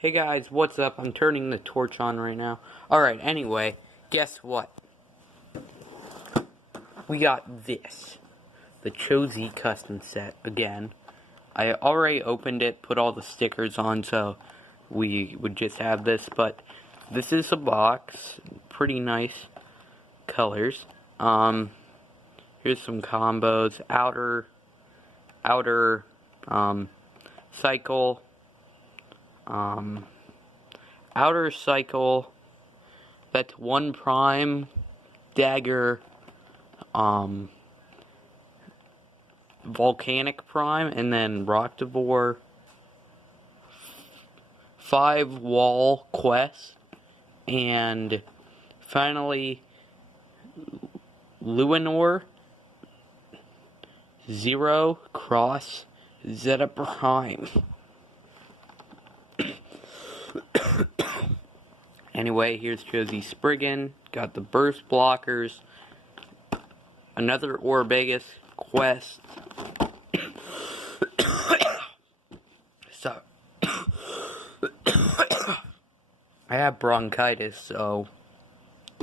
Hey guys, what's up? I'm turning the torch on right now. Alright, anyway, guess what? We got this. The Chozy custom set again. I already opened it, put all the stickers on, so we would just have this, but this is a box. Pretty nice colors. Here's some combos. Outer cycle. Outer cycle, that's 1 prime, dagger, volcanic prime, and then rock devore, 5 wall quest, and finally Luinor 0 cross Zeta prime. Anyway, here's Chozy Spriggan, got the burst blockers, another Orbegus quest. So, I have bronchitis, so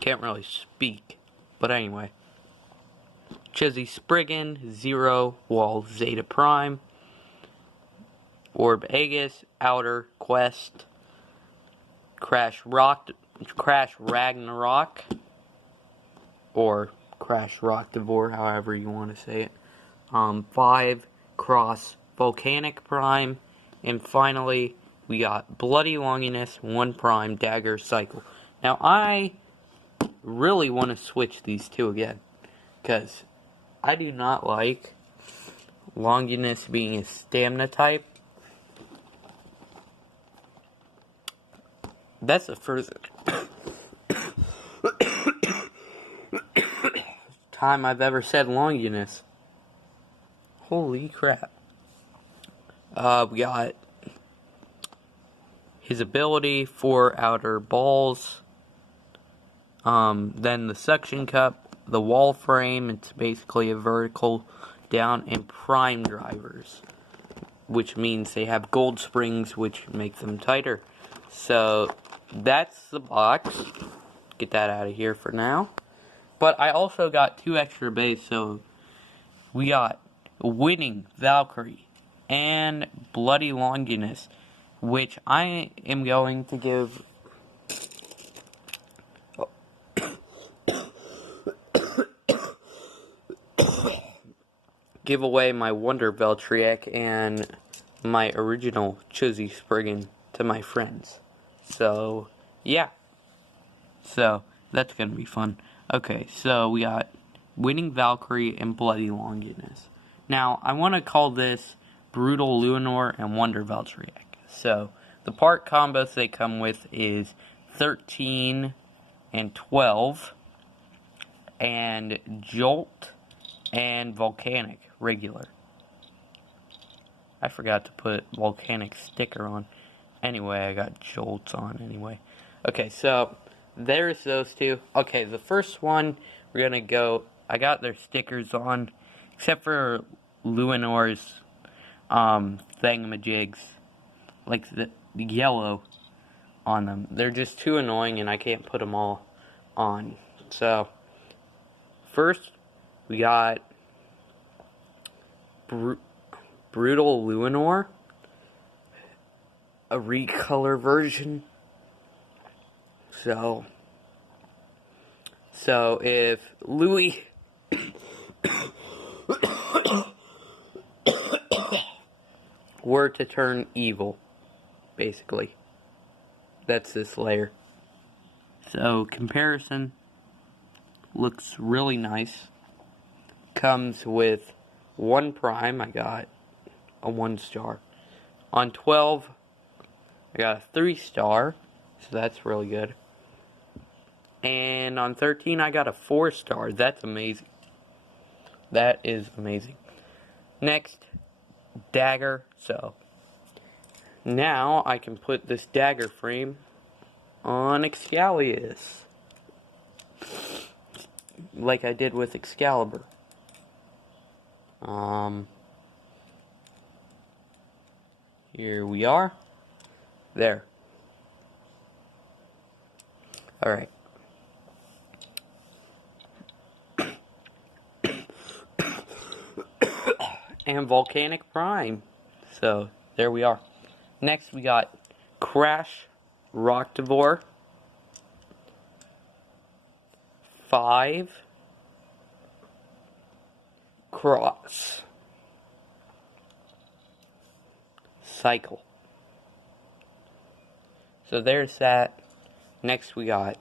can't really speak. But anyway, Chozy Spriggan, 0 wall Zeta prime, Orbegus, outer quest, Crash Ragnarok, or Crash Rock Devore, however you want to say it. 5 cross Volcanic Prime, and finally we got Bloody Longinus 1 Prime Dagger Cycle. Now I really want to switch these two again, because I do not like Longinus being a stamina type. That's the first time I've ever said Longinus. Holy crap. We got his ability, 4 outer balls. Then the suction cup, the wall frame, it's basically a vertical down, and prime drivers, which means they have gold springs, which make them tighter. So that's the box. Get that out of here for now. But I also got 2 extra bays, so we got Winning Valkyrie and Bloody Longinus, which I am going to give away my Wonder Valkyrie and my original Chozy Spriggan to my friends. So, yeah. So, that's gonna be fun. Okay, so we got Winning Valkyrie and Bloody Longinus. Now, I want to call this Brutal Luinor and Wonder Valkyrie. So, the part combos they come with is 13 and 12, and Jolt and Volcanic, regular. I forgot to put Volcanic sticker on. Anyway, I got Jolts on anyway. Okay, so there's those two. Okay, the first one, we're gonna go, I got their stickers on, except for Luinor's thingamajigs, like the yellow on them. They're just too annoying and I can't put them all on. So, first, we got Brutal Luinor, a recolor version. So if Louis were to turn evil, basically, that's this layer. So comparison looks really nice. Comes with 1 prime, I got a 1 star. On 12, I got a 3 star, so that's really good. And on 13, I got a 4 star. That's amazing. That is amazing. Next, dagger. So, now I can put this dagger frame on Excalius, like I did with Excalibur. Here we are. There. Alright. And Volcanic Prime. So, there we are. Next, we got Crash Rocktivore 5 Cross Cycle. So there's that. Next we got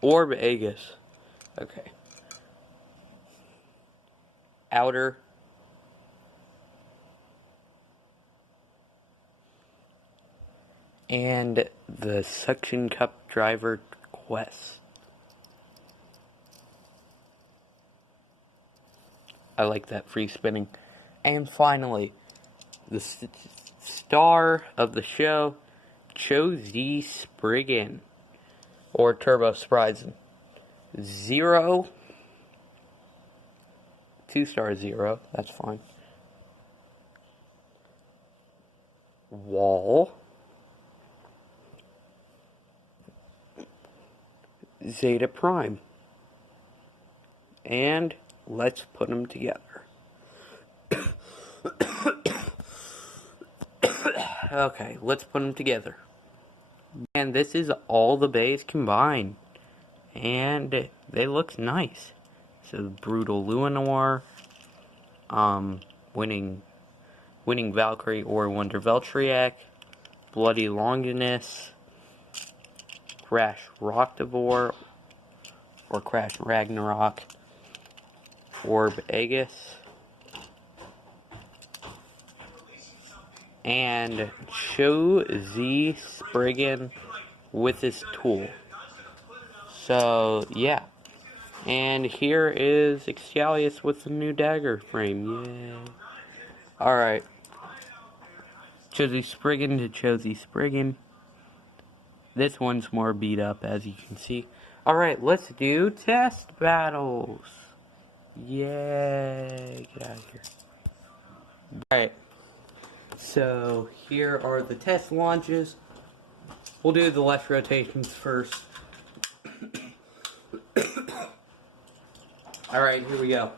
Orb Aegis. Okay. Outer and the Suction Cup Driver Quest. I like that free spinning. And finally, the star of the show, Josie Spriggan, or Turbo Spryzen. 0, 2-star 0, that's fine. Wall, Zeta Prime, and let's put them together. Okay, let's put them together. And this is all the bays combined. And they look nice. So Brutal Luinor, Winning Valkyrie or Wonder Veltriac, Bloody Longinus, Crash Rocktivore or Crash Ragnarok, Orb Aegis, and Josie Spriggan with his tool. So, yeah. And here is Exalius with the new dagger frame. Yay. Alright. Josie Spriggan to Josie Spriggan. This one's more beat up, as you can see. Alright, let's do test battles. Yay. Get out of here. Alright. So, here are the test launches. We'll do the left rotations first. Alright, here we go.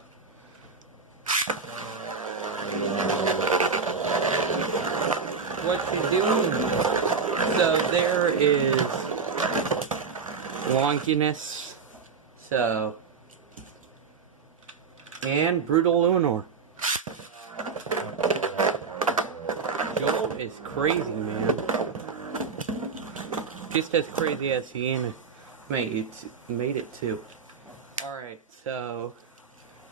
What's he doing? So, there is Longinus. So, and Brutal Luinor. Is crazy, man. Just as crazy as Sienna made it too. Alright, so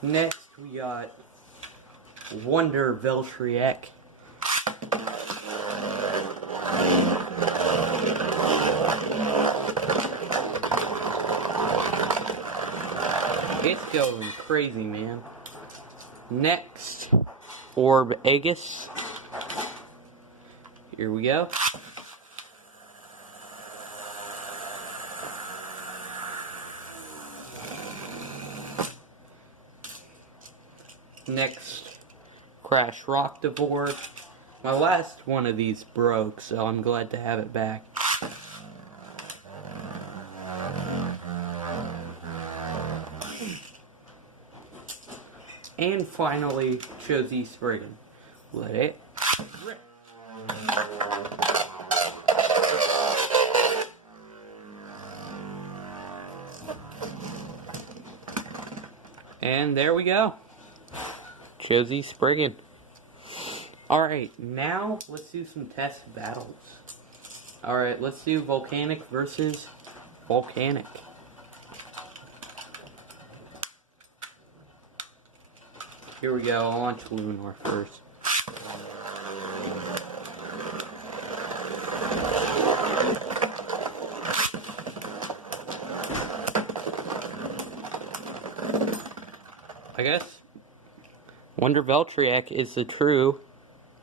next we got Wonder Veltriac. It's going crazy, man. Next, Orb Aegis. Here we go. Next, Crash Rocktivore. My last one of these broke, so I'm glad to have it back. And finally, Josie Spriggan. Let it rip. And there we go. Josie Spriggan. Alright, now let's do some test battles. Alright, let's do Volcanic versus Volcanic. Here we go, I'll launch Luinor first. I guess Wonder Veltriac is the true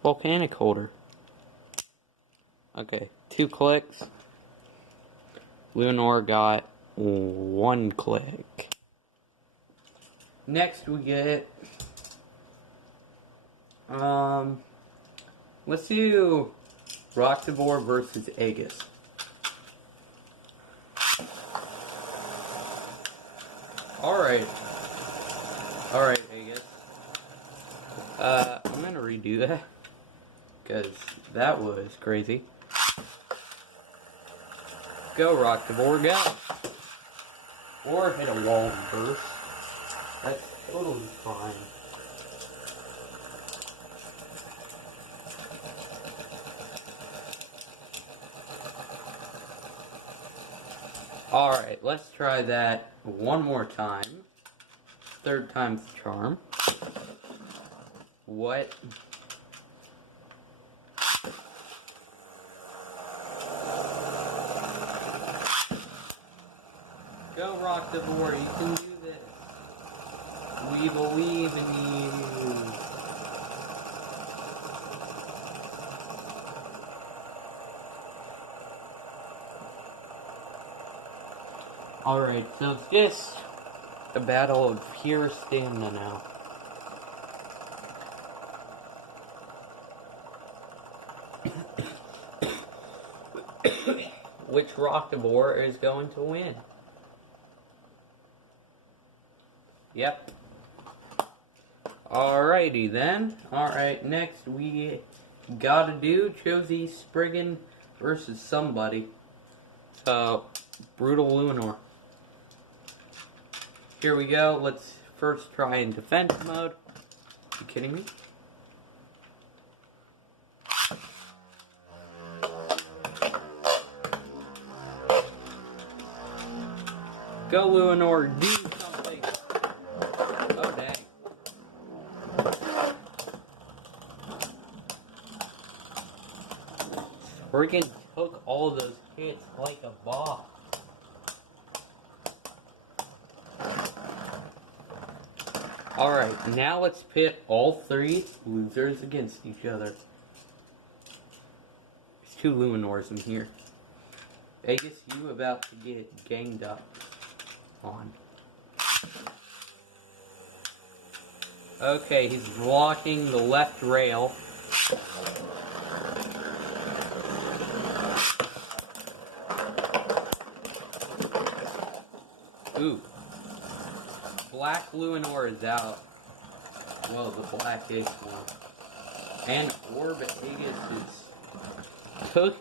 Volcanic holder. Okay, 2 clicks. Luinor got 1 click. Next we get let's do Rocktivore versus Aegis. Alright. Alright, Aegis. I'm gonna redo that. Because that was crazy. Go, Rock Devore, go! Or hit a wall and burst. That's totally fine. Alright, let's try that one more time. Third time's the charm. What? Go, Rock Devore, you can do this. We believe in you. Alright, so it's just a battle of pure stamina now. Which Rock Devore is going to win? Yep. Alrighty then. Alright, next we gotta do Chozy Spriggan versus somebody. So, Brutal Luminor. Here we go. Let's first try in defense mode. Are you kidding me? Go, Luminor, do something. Oh, dang. Spriggan took all those hits like a boss. Alright, now let's pit all three losers against each other. There's two Luminors in here. Aegis, you about to get ganged up on. Okay, he's blocking the left rail. Ooh. Black Luminor is out. Well, the black Aegis one. And Orb Aegis is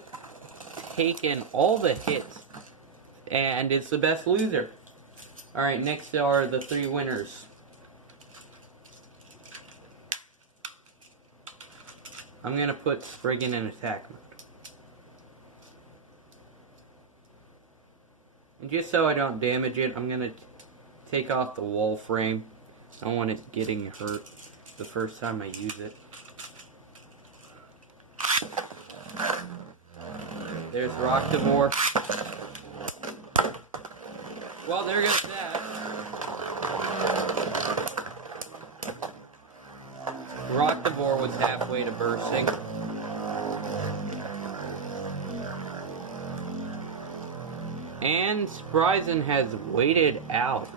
taken all the hits and is the best loser. Alright, next are the three winners. I'm gonna put Spriggan in attack mode. And just so I don't damage it, I'm gonna take off the wall frame. I don't want it getting hurt the first time I use it. There's Rock Devore. Well, there goes that. Rock Devore was halfway to bursting. And Spriggan has waited out.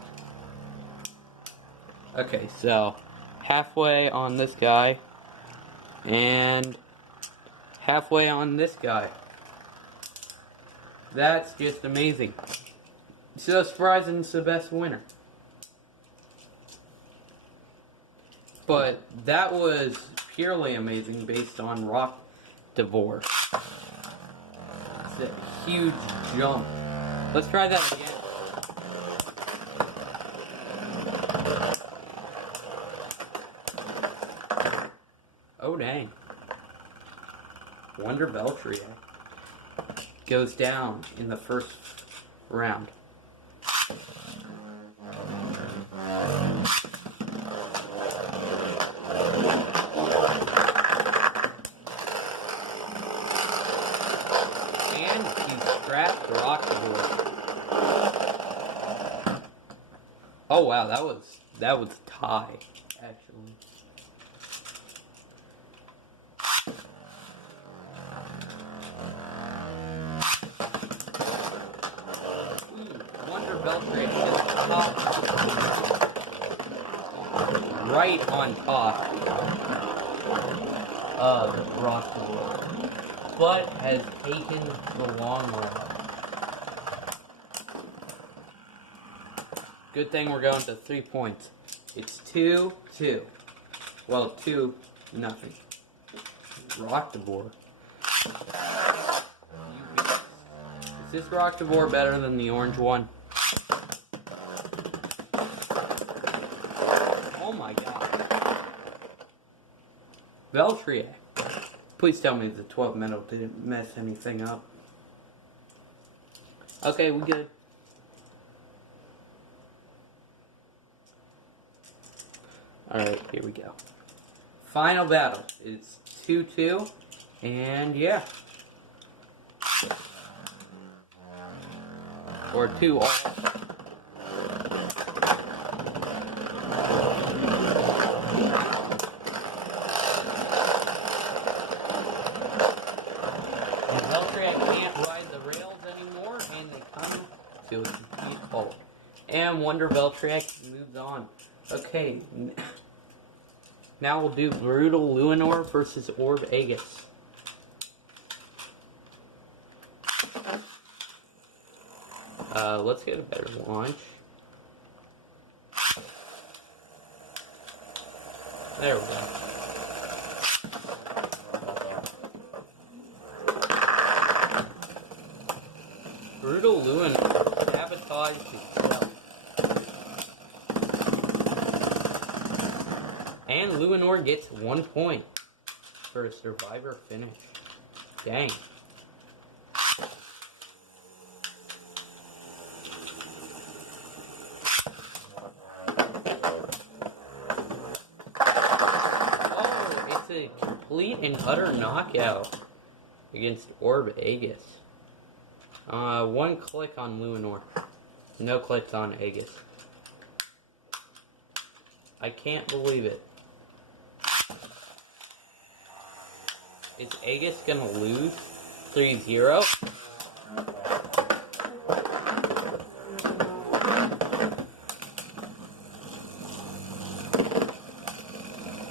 Okay, so halfway on this guy and halfway on this guy. That's just amazing. So Spriggan's the best winner. But that was purely amazing based on Rock Devore. It's a huge jump. Let's try that again. Oh dang. Wonder Valkyrie goes down in the first round. And he scrapped Rock Devore. Oh wow, that was tie, actually. Wonder Valkyrie is top. Right on top of Rock Devore, but has taken the long road. Good thing we're going to 3 points. It's 2-2. Well, 2-0. Rock the board. Is this rock the board better than the orange one? Oh my god. Valkyrie. Please tell me the 12 metal didn't mess anything up. Okay, we good. Alright, here we go. Final battle. It's 2-2. And yeah. Or 2-all. Valkyrie can't ride the rails anymore, and they come to a complete halt. And Wonder Valkyrie moves on. Okay, now we'll do Brutal Luinor versus Orb Aegis. Let's get a better launch. There we go. Brutal Luinor sabotaged itself. And Luinor gets 1 point for a survivor finish. Dang. Oh, it's a complete and utter knockout against Orb Aegis. 1 click on Luinor. No clicks on Aegis. I can't believe it. Is Aegis gonna lose 3-0?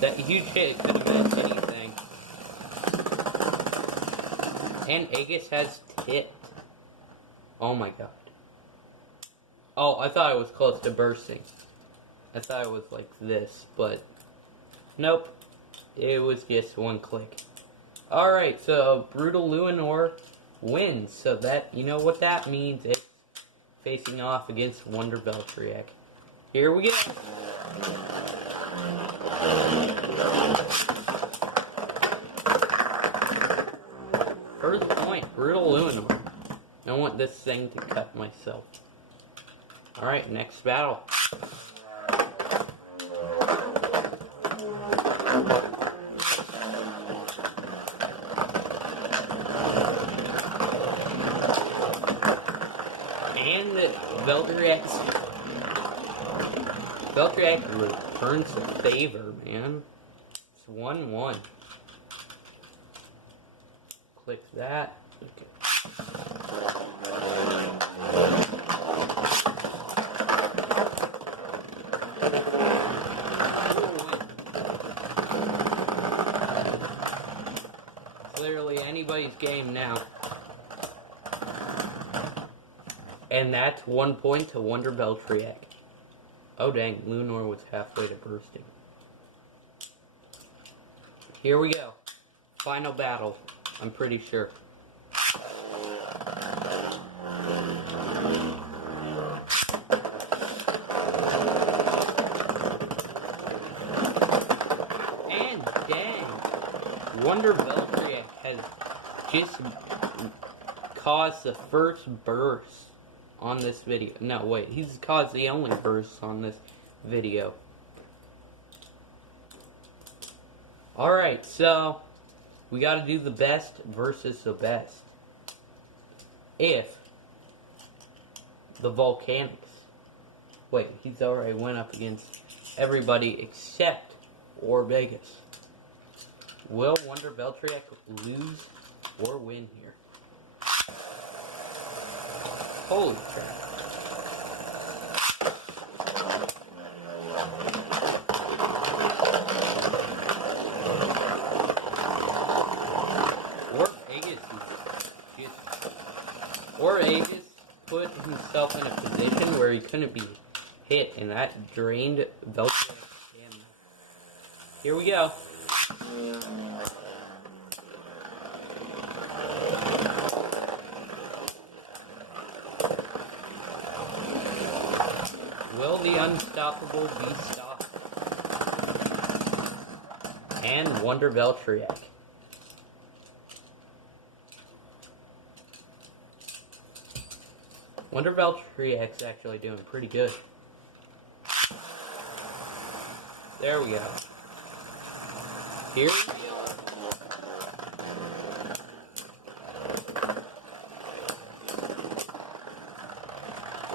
That huge hit could have meant anything. And Aegis has tipped. Oh my god. Oh, I thought it was close to bursting. I thought it was like this, but nope. It was just 1 click. Alright, so Brutal Luinor wins. So that, you know what that means? It's facing off against Wonder Valkyrie. Here we go. First point, Brutal Luinor. I want this thing to cut myself. Alright, next battle. And Valkyrie returns the favor, man. It's 1-1. Click that. Okay. Clearly anybody's game now. And that's 1 point to Wonder Valkyrie. Oh dang, Luinor was halfway to bursting. Here we go. Final battle, I'm pretty sure. And dang, Wonder Valkyrie has just caused the first burst on this video. No, wait, he's caused the only burst on this video. Alright, so we gotta do the best versus the best. If the Volcanics, wait, he's already went up against everybody except Orb Aegis. Will Wonder Valkyrie lose or win here? Holy crap. Orb Aegis put himself in a position where he couldn't be hit, and that drained Valkyrie stamina. Here we go. Will the unstoppable be stopped? And Wonder Valkyrie. Wonder Valkyrie's actually doing pretty good. There we go. Here we go.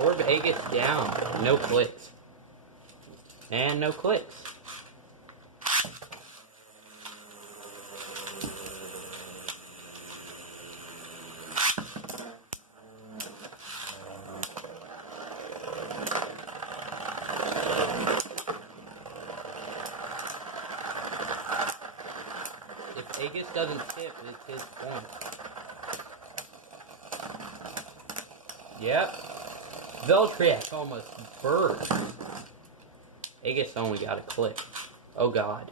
Orb A gets down. No clicks. And no clicks. If Aegis doesn't tip, it's his point. Yep. Valkyrie almost burst. Aegis only got a click. Oh god.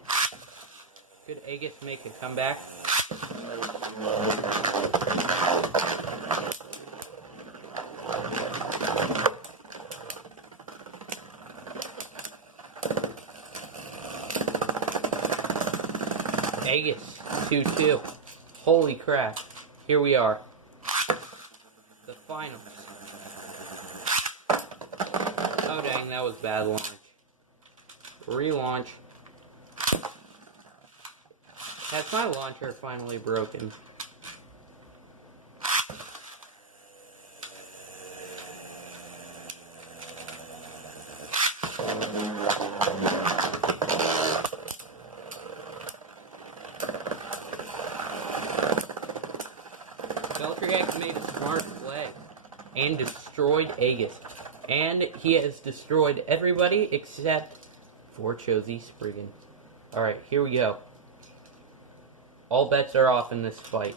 Could Aegis make a comeback? Aegis, 2-2. Holy crap. Here we are. The finals. Oh dang, that was bad launch. Relaunch. Has my launcher finally broken? Valkyrie made a smart play and destroyed Aegis. And he has destroyed everybody except for Chozy Spriggan. Alright, here we go. All bets are off in this fight.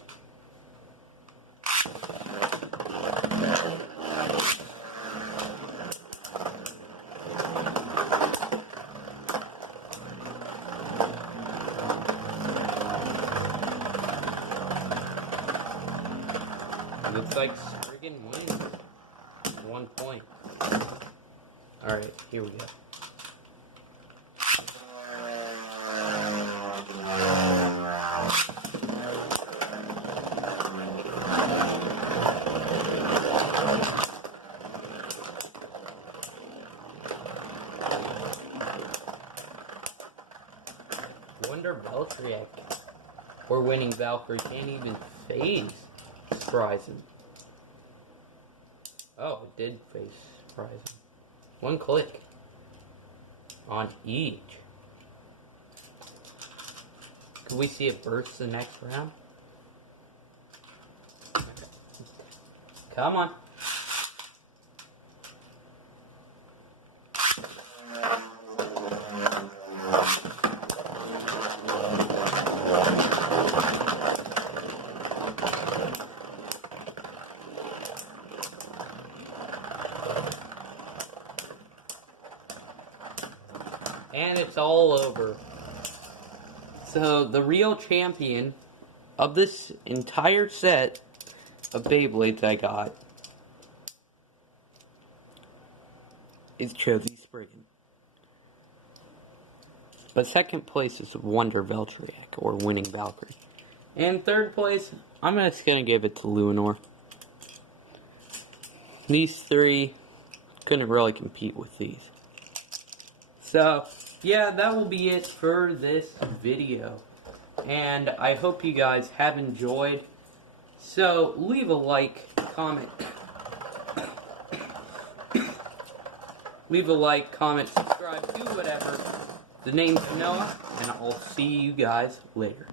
Looks like Spriggan wins. 1 point. Alright, here we go. Wonder Valkyrie or Winning Valkyrie can't even phase Surprising. Oh, it did face Surprising. 1 click on each. Could we see it burst the next round? Come on. And it's all over. So the real champion of this entire set of Beyblades I got is Chozy Spriggan. But second place is Wonder Valkyrie or Winning Valkyrie. And third place, I'm just gonna give it to Luinor. These three couldn't really compete with these. So, yeah, that will be it for this video. And I hope you guys have enjoyed. So, leave a like, comment. Leave a like, comment, subscribe, do whatever. The name's Noah, and I'll see you guys later.